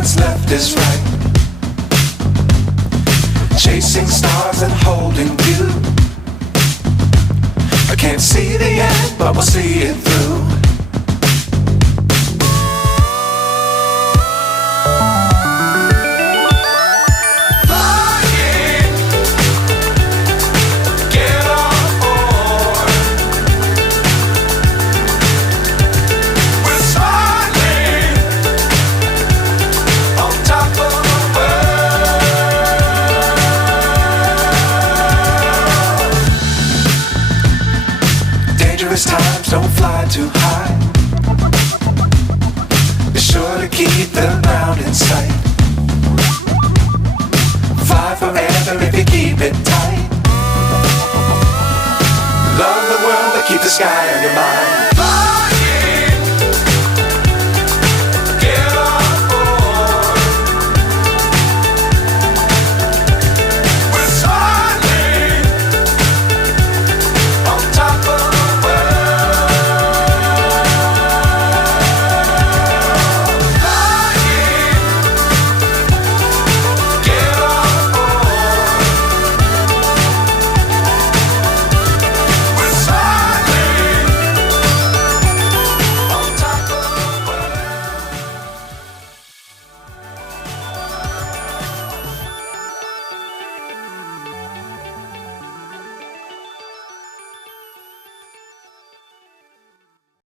what's left is right. Chasing stars and holding you. I can't see the end, but we'll see it through. Times don't fly too high. Be sure to keep the ground in sight. Fly forever if you keep it tight. Love the world but keep the sky on your mind.